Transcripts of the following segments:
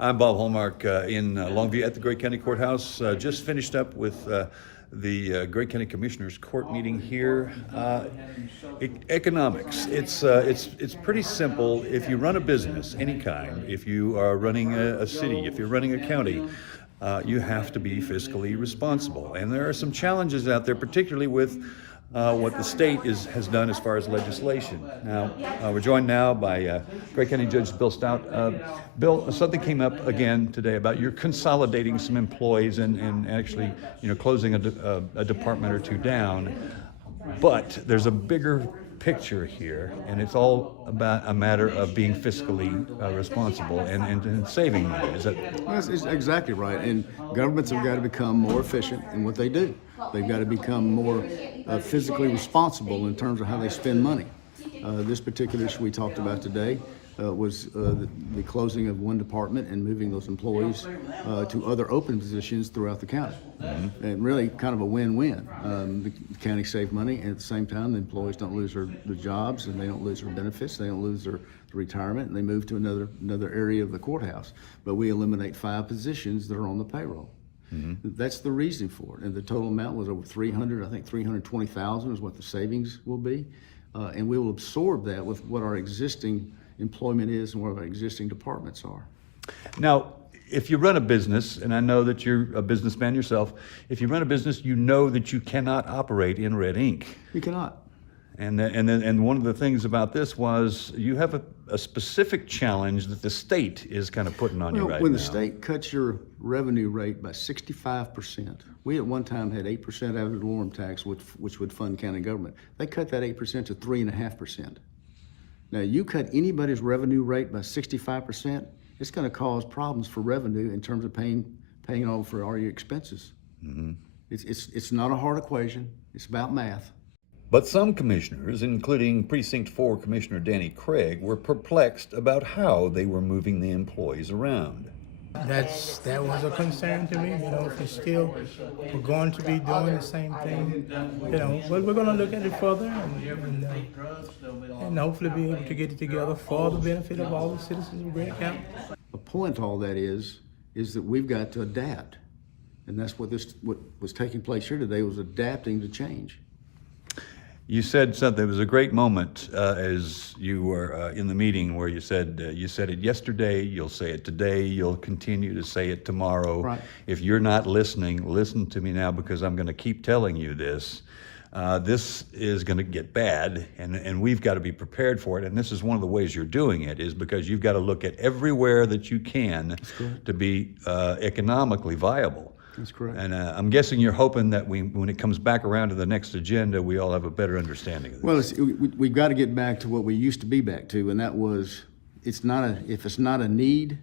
I'm Bob Hallmark in Longview at the Gregg County Courthouse. Just finished up with the Gregg County Commissioners Court meeting here. Economics. It's pretty simple. If you run a business, any kind, if you are running a city, if you're running a county, you have to be fiscally responsible. And there are some challenges out there, particularly with what the state has done as far as legislation. Now, we're joined now by Gregg County Judge Bill Stout. Bill, something came up again today about you're consolidating some employees and actually, closing a department or two down. But there's a bigger picture here, and it's all about a matter of being fiscally responsible and saving money. Is that? That's exactly right. And governments have got to become more efficient in what they do. They've got to become more physically responsible in terms of how they spend money. This particular issue we talked about today was the closing of one department and moving those employees to other open positions throughout the county. Mm-hmm. And really kind of a win-win. The county saved money, and at the same time the employees don't lose their jobs, and they don't lose their benefits, they don't lose their retirement, and they move to another area of the courthouse. But we eliminate 5 positions that are on the payroll. Mm-hmm. That's the reason for it. And the total amount was over 300, I think 320,000 is what the savings will be. And we will absorb that with what our existing employment is and what our existing departments are. Now, if you run a business, and I know that you're a businessman yourself, if you run a business, you know that you cannot operate in red ink. You cannot. And one of the things about this was you have a specific challenge that the state is kind of putting on you right now. When the state cuts your revenue rate by 65%, we at one time had 8% ad valorem tax, which would fund county government. They cut that 8% to 3.5%. Now, you cut anybody's revenue rate by 65%, it's going to cause problems for revenue in terms of paying all for all your expenses. Mm-hmm. It's not a hard equation. It's about math. But some commissioners, including Precinct 4 Commissioner Danny Craig, were perplexed about how they were moving the employees around. That was a concern to me. If we're going to be doing the same thing, we're going to look at it further and hopefully be able to get it together for the benefit of all the citizens of Gregg County. The point to all that is that we've got to adapt, and that's what was taking place here today, was adapting to change. You said something, it was a great moment as you were in the meeting where you said it yesterday, you'll say it today, you'll continue to say it tomorrow. Right. If you're not listening, listen to me now, because I'm going to keep telling you this. This is going to get bad, and we've got to be prepared for it. And this is one of the ways you're doing it, is because you've got to look at everywhere that you can to be economically viable. That's correct. And I'm guessing you're hoping that when it comes back around to the next agenda, we all have a better understanding of this. Well, we've got to get back to what we used to be back to, and that was, if it's not a need,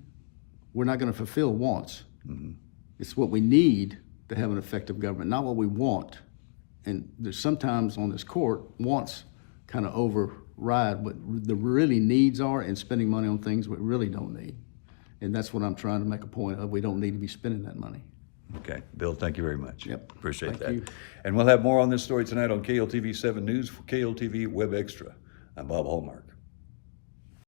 we're not going to fulfill wants. Mm-hmm. It's what we need to have an effective government, not what we want. And there's sometimes on this court, wants kind of override what the really needs are, and spending money on things we really don't need. And that's what I'm trying to make a point of. We don't need to be spending that money. Okay, Bill, thank you very much. Yep. Appreciate Thank that. you. And we'll have more on this story tonight on KLTV 7 News for KLTV WebXtra. I'm Bob Hallmark.